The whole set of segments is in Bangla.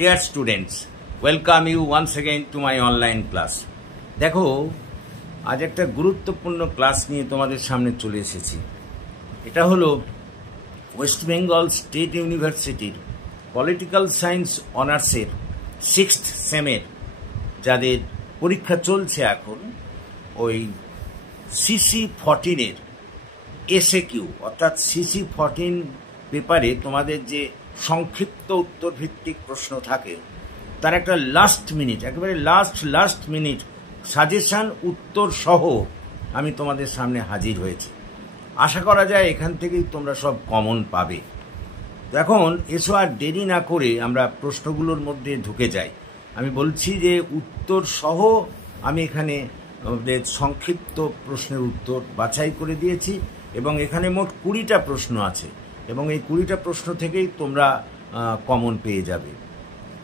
Dear students, welcome you once again to my online class. দেখো আজ একটা গুরুত্বপূর্ণ ক্লাস নিয়ে তোমাদের সামনে চলে এসেছি। এটা হলো ওয়েস্ট বেঙ্গল স্টেট ইউনিভার্সিটির পলিটিক্যাল সায়েন্স অনার্সের 6th সেমের যাদের পরীক্ষা চলছে এখন, ওই সিসি 14-এর এসএকিউ অর্থাৎ সিসি 14 পেপারে তোমাদের যে সংক্ষিপ্ত উত্তর ভিত্তিক প্রশ্ন থাকে তার একটা একেবারে লাস্ট মিনিট সাজেশন উত্তর সহ আমি তোমাদের সামনে হাজির হয়েছি। আশা করা যায় এখান থেকেই তোমরা সব কমন পাবে। এখন এসো আর দেরি না করে আমরা প্রশ্নগুলোর মধ্যে ঢুকে যাই। আমি বলছি যে উত্তর সহ আমি এখানে সংক্ষিপ্ত প্রশ্নের উত্তর বাছাই করে দিয়েছি এবং এখানে মোট 20টা প্রশ্ন আছে এবং এই 20টা প্রশ্ন থেকেই তোমরা কমন পেয়ে যাবে।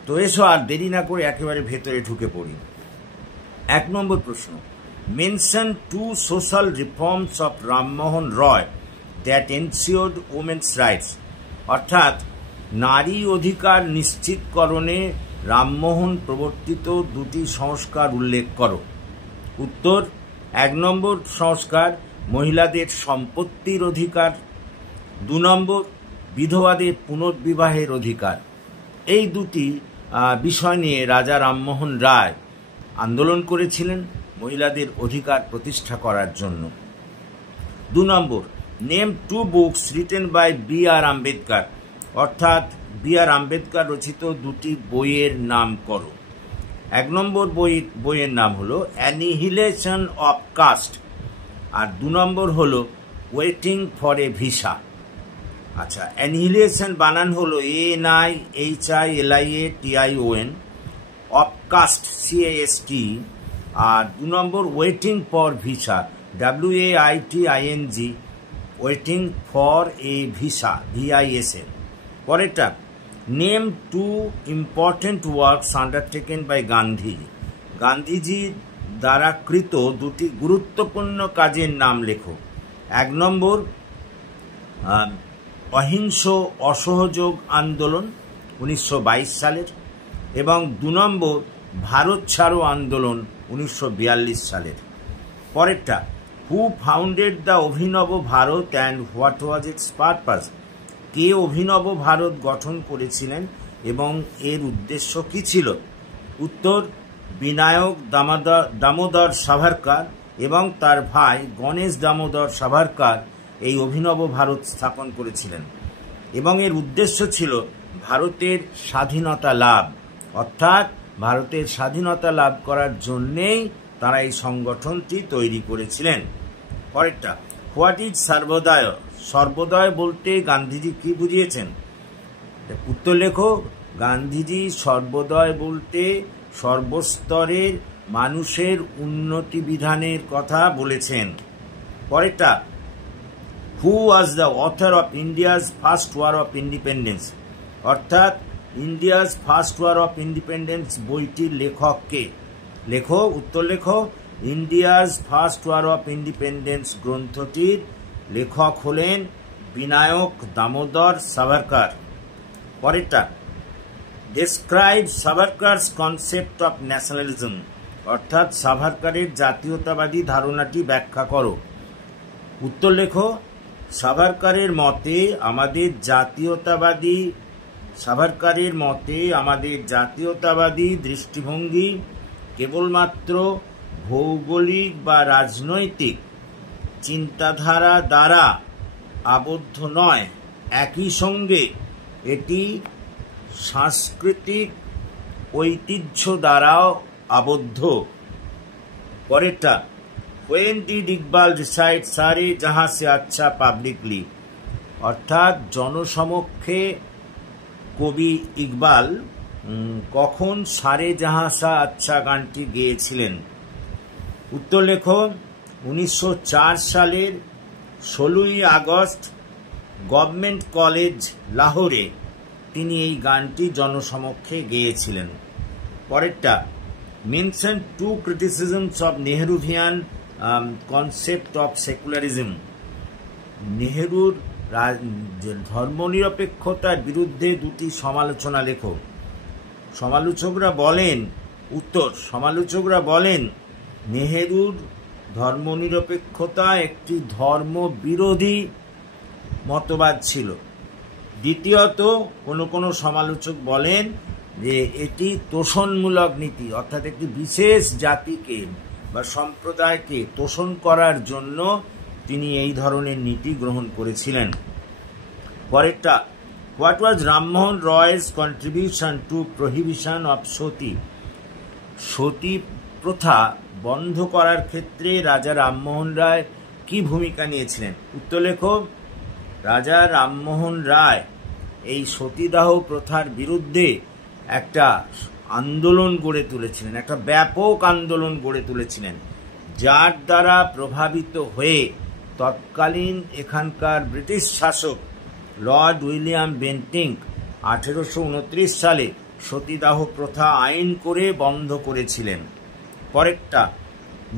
তো এসো আর দেরি না করে একেবারে ভেতরে ঢুকে পড়ি। 1 নম্বর প্রশ্ন, mention 2 social reforms of Rammohan Roy that ensured women's rights, অর্থাৎ নারী অধিকার নিশ্চিতকরণে রামমোহন প্রবর্তিত 2টি সংস্কার উল্লেখ করো। উত্তর, 1 নম্বর সংস্কার মহিলাদের সম্পত্তির অধিকার, 2 নম্বর বিধবাদের পুনর্বিবাহের অধিকার। এই 2টি বিষয় নিয়ে রাজা রামমোহন রায় আন্দোলন করেছিলেন মহিলাদের অধিকার প্রতিষ্ঠা করার জন্য। 2 নম্বর, name 2 books written by B R. Ambedkar, অর্থাৎ বি.আর. আম্বেদকর রচিত 2টি বইয়ের নাম করো। 1 নম্বর বইয়ের নাম হলো অ্যানিহিলেশন অফ কাস্ট আর 2 নম্বর হলো ওয়েটিং ফর এ ভিসা। আচ্ছা, অ্যানিহিলেশন বানান হলো ANIHILIATION, অফ কাস্ট CAST, আর 2 নম্বর waiting for visa WAITING, waiting for a visa VISA। পরেরটা, name 2 important works undertaken by Gandhi, গান্ধীজির দ্বারা কৃত 2টি গুরুত্বপূর্ণ কাজের নাম লেখো। 1 নম্বর অহিংস অসহযোগ আন্দোলন 1922 সালের এবং 2 নম্বর ভারত ছাড়ো আন্দোলন 1942 সালের। পরেরটা, হু founded the Abhinav Bharat and what was its purpose, কে অভিনব ভারত গঠন করেছিলেন এবং এর উদ্দেশ্য কী ছিল? উত্তর, বিনায়ক দামোদর সাভারকর এবং তার ভাই গণেশ দামোদর সাভারকর এই অভিনব ভারত স্থাপন করেছিলেন এবং এর উদ্দেশ্য ছিল ভারতের স্বাধীনতা লাভ, অর্থাৎ ভারতের স্বাধীনতা লাভ করার জন্যেই তারা এই সংগঠনটি তৈরি করেছিলেন। পরেরটা, হোয়াট ইজ সর্বোদয়, সর্বোদয় বলতে গান্ধীজি কি বুঝিয়েছেন? উত্তর লেখো, গান্ধীজি সর্বোদয় বলতে সর্বস্তরের মানুষের উন্নতি বিধানের কথা বলেছেন। পরেরটা, who was the author of India's first war of independence, অর্থাৎ India's first war of independence বইটির লেখক কে? লেখো, উত্তর লেখো, India's first war of independence গ্রন্থটির লেখক হলেন বিনায়ক দামোদর সাভারকর। পরেরটা, describe Savarkar's concept of nationalism, অর্থাৎ সাভারকরের জাতীয়তাবাদী ধারণাটি ব্যাখ্যা করো। উত্তর লেখো, সাভারকরের মতে আমাদের জাতীয়তাবাদী দৃষ্টিভঙ্গি কেবলমাত্র ভৌগোলিক বা রাজনৈতিক চিন্তাধারা দ্বারা আবদ্ধ নয়, একই সঙ্গে এটি সাংস্কৃতিক ঐতিহ্য দ্বারাও আবদ্ধ। পরেরটা, When did ইকবাল রিসাইট সারে জাহাঁ সে আচ্ছা পাবলিকলি, অর্থাৎ জনসমক্ষে কবি ইকবাল কখন সারে জাহাঁ সা আচ্ছা গানটি গেয়েছিলেন? উত্তর লেখো, 1904 সালের 16ই আগস্ট গভর্নমেন্ট কলেজ লাহোরে তিনি এই গানটি জনসমক্ষে গেয়েছিলেন। পরেরটা, mention 2 criticisms of Nehruvian concept of secularism, নেহরুর ধর্মনিরপেক্ষতার বিরুদ্ধে 2টি সমালোচনা লেখো। সমালোচকরা বলেন নেহেরুর ধর্মনিরপেক্ষতা একটি ধর্ম বিরোধী মতবাদ ছিল। দ্বিতীয়ত, কোনো সমালোচক বলেন যে এটি তোষণমূলক নীতি, অর্থাৎ একটি বিশেষ জাতিকে বা সম্প্রদায়কে তোষণ করার জন্য তিনি এই ধরনের নীতি গ্রহণ করেছিলেন। পরেরটা, what was Rammohan Roy's contribution to prohibition of sati? Sati প্রথা বন্ধ করার ক্ষেত্রে রাজা রামমোহন রায় কি ভূমিকা নিয়েছিলেন? উত্তর লেখো। রাজা রামমোহন রায় এই সতীদাহ প্রথার বিরুদ্ধে একটা আন্দোলন গড়ে তুলেছিলেন, একটা ব্যাপক আন্দোলন গড়ে তুলেছিলেন, যার দ্বারা প্রভাবিত হয়ে তৎকালীন এখানকার ব্রিটিশ শাসক লর্ড উইলিয়াম বেন্টিঙ্ক 1829 সালে সতীদাহ প্রথা আইন করে বন্ধ করেছিলেন। পরেরটা,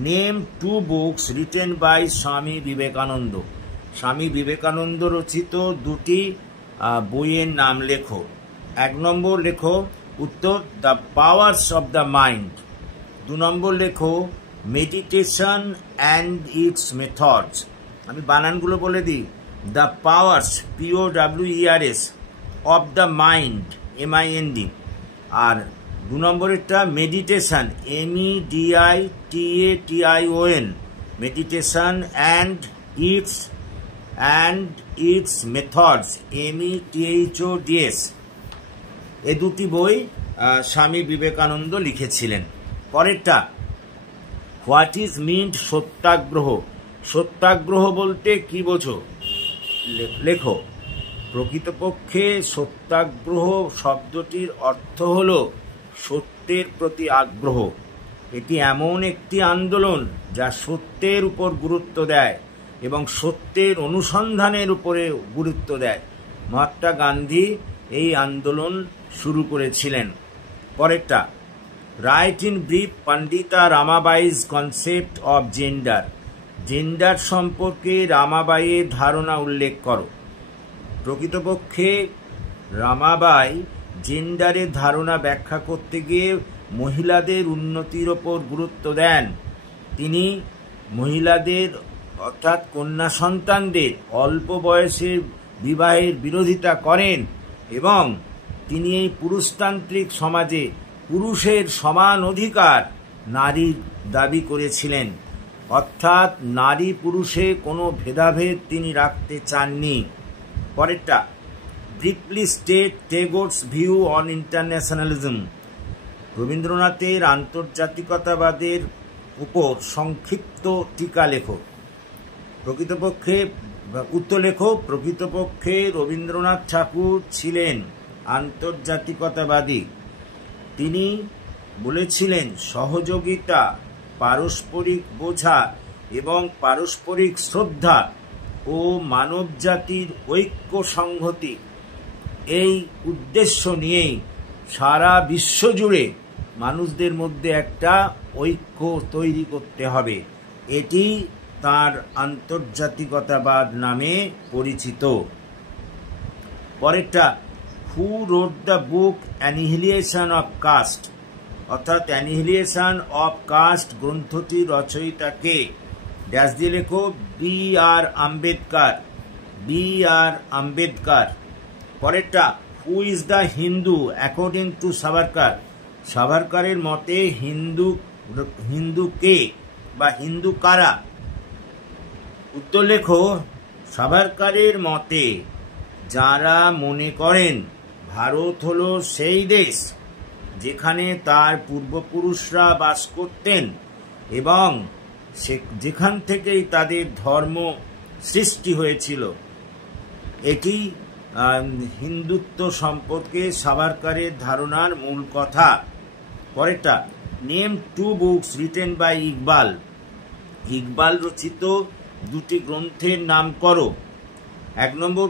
name 2 books written by Swami Vivekananda. Swami Vivekananda রচিত 2টি বইয়ের নাম লেখো। 1 নম্বর লেখো উত্তর, the powers of the mind. 2 নম্বর লেখো মেডিটেশন অ্যান্ড ইটস মেথডস। আমি বানানগুলো বলে দিই। The powers POWERS of the mind MIND। আর 2 নম্বরেরটা meditation MEDITATION, meditation and its methods METHODS। এই 2টি বই স্বামী বিবেকানন্দ লিখেছিলেন। পরেরটা, what is mint satyagraha? Satyagraha বলতে কি বোঝো? লেখো। প্রকৃতপক্ষে সত্যাগ্রহ শব্দটির অর্থ হল সত্যের প্রতি আগ্রহ। এটি এমন একটি আন্দোলন যা সত্যের উপর গুরুত্ব দেয় এবং সত্যের অনুসন্ধানের উপরে গুরুত্ব দেয়। মহাত্মা গান্ধী এই আন্দোলন শুরু করেছিলেন। পরেরটা, write in brief Pandita Ramabai's concept of gender. Gender সম্পর্কে রামাবাইয়ের ধারণা উল্লেখ করো। প্রকৃতপক্ষে রামাবাই জেন্ডারের ধারণা ব্যাখ্যা করতে গিয়ে মহিলাদের উন্নতির ওপর গুরুত্ব দেন। তিনি মহিলাদের অর্থাৎ কন্যা সন্তানদের অল্প বয়সে বিবাহের বিরোধিতা করেন এবং তিনি এই পুরুষতান্ত্রিক সমাজে পুরুষের সমান অধিকার নারীর দাবি করেছিলেন, অর্থাৎ নারী পুরুষে কোনো ভেদাভেদ তিনি রাখতে চাননি। পরেরটা, briefly state Tagore's view on internationalism. রবীন্দ্রনাথের আন্তর্জাতিকতাবাদের উপর সংক্ষিপ্ত টিকা লেখো। উত্তর লেখো। প্রকৃতপক্ষে রবীন্দ্রনাথ ঠাকুর ছিলেন আন্তর্জাতিকতাবাদী। তিনি বলেছিলেন সহযোগিতা, পারস্পরিক বোঝা এবং পারস্পরিক শ্রদ্ধা ও মানবজাতির ঐক্য সংহতি, এই উদ্দেশ্য নিয়েই সারা বিশ্ব জুড়ে মানুষদের মধ্যে একটা ঐক্য তৈরি করতে হবে। এটি তার আন্তর্জাতিকতাবাদ নামে পরিচিত। পরেরটা, who wrote the book annihilation of caste? অর্থাৎ অ্যানিহিলিয়েশন অফ কাস্ট গ্রন্থটির রচয়িতা কে? ড্যাশ দিয়ে লেখো। B.R. আম্বেদকর। পরেরটা, who is the Hindu according to Savarkar? সাভারকারের মতে হিন্দু কে বা হিন্দু কারা? উত্তর লেখো। সাভারকারের মতে যারা মনে করেন ভারত হলো সেই দেশ যেখানে তার পূর্বপুরুষরা বাস করতেন এবং যেখান থেকেই তাদের ধর্ম সৃষ্টি হয়েছিল, এটি হিন্দুত্ব সম্পর্কে সাভারকারের ধারণার মূল কথা। পরেরটা, name 2 books written by Iqbal. Iqbal রচিত 2টি গ্রন্থের নাম করো। 1 নম্বর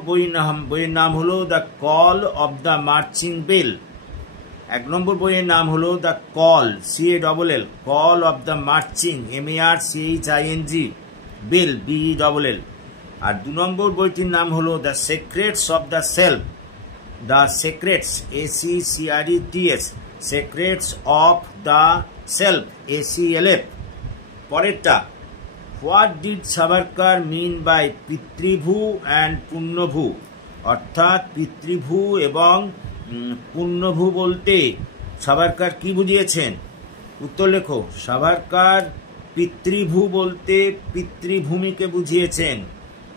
বইয়ের নাম হলো the call of the marching bell. 1 নম্বর বইয়ের নাম হলো the call CALL, call of the marching MARCHING, bell BELL। আর 2 নম্বর বইটির নাম হলো the secrets of the self, the secrets SECRETS secrets of the self, ACLF। পরেরটা, what did Savarkar mean by pitribhu and punyabhu? অর্থাৎ পিতৃভূ এবং পুণ্যভূ বলতে সাভারকার কি বুঝিয়েছেন? উত্তর লেখো। সাভারকার পিতৃভূ বলতে পিতৃভূমিকে বুঝিয়েছেন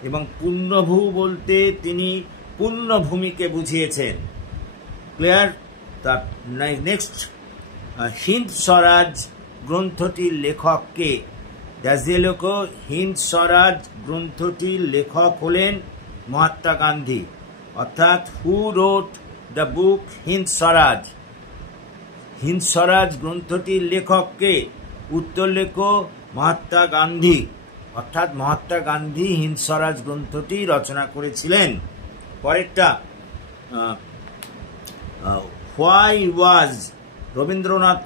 এবং পুণ্যভূ বলতে তিনি পুণ্যভূমিকে বুঝিয়েছেন। ক্লিয়ার? তার নেক্সট, হিন্দ স্বরাজ গ্রন্থটির লেখককে? লেখো, হিন্দ স্বরাজ গ্রন্থটির লেখক হলেন মহাত্মা গান্ধী। অর্থাৎ হু রোট দ্য বুক হিন্দ স্বরাজ? হিন্দ স্বরাজ গ্রন্থটির লেখককে? উত্তর লেখো, মহাত্মা গান্ধী। অর্থাৎ মহাত্মা গান্ধী হিন্দ স্বরাজ গ্রন্থটি রচনা করেছিলেন। পরেরটা, why was Rabindranath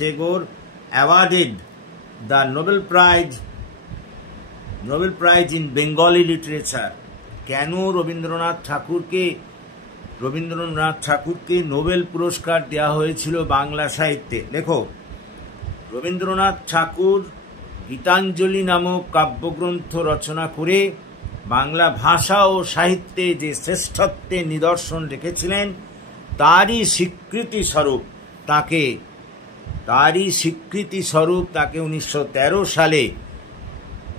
Tagore awarded the Nobel prize in Bengali literature? কেন রবীন্দ্রনাথ ঠাকুরকে নোবেল পুরস্কার দেওয়া হয়েছিল বাংলা সাহিত্যে? লেখো, রবীন্দ্রনাথ ঠাকুর গীতাঞ্জলি নামক কাব্যগ্রন্থ রচনা করে বাংলা ভাষা ও সাহিত্যে যে শ্রেষ্ঠত্বের নিদর্শন রেখেছিলেন তারই স্বীকৃতি স্বরূপ তাকে 1913 সালে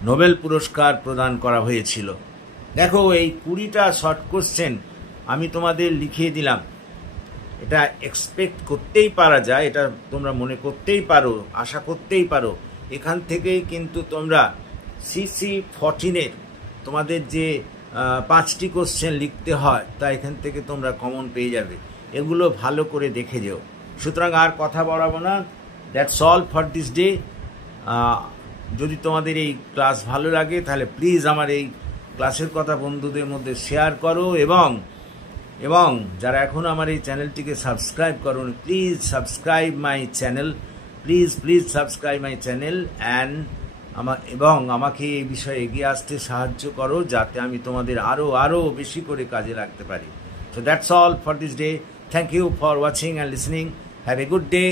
নোবেল পুরস্কার প্রদান করা হয়েছিল। দেখো, এই 20টা শর্ট কোশ্চেন আমি তোমাদের লিখিয়ে দিলাম। এটা এক্সপেক্ট করতেই পারা যায়, এটা তোমরা মনে করতেই পারো, আশা করতেই পারো। এখান থেকেই কিন্তু তোমরা CC14-এর তোমাদের যে 5টি কোশ্চেন লিখতে হয় তা এখান থেকে তোমরা কমন পেয়ে যাবে। এগুলো ভালো করে দেখে যেও। সুতরাং আর কথা বাড়াবো না। That's all for this day. যদি তোমাদের এই ক্লাস ভালো লাগে তাহলে প্লিজ আমার এই ক্লাসের কথা বন্ধুদের মধ্যে শেয়ার করো এবং যারা এখনও আমার এই চ্যানেলটিকে সাবস্ক্রাইব করোনি, please subscribe my channel, please subscribe my channel এবং আমাকে এই বিষয়ে এগিয়ে আসতে সাহায্য করো যাতে আমি তোমাদের আরও বেশি করে কাজে লাগতে পারি। So that's all for this day. Thank you for watching and listening. Have a good day.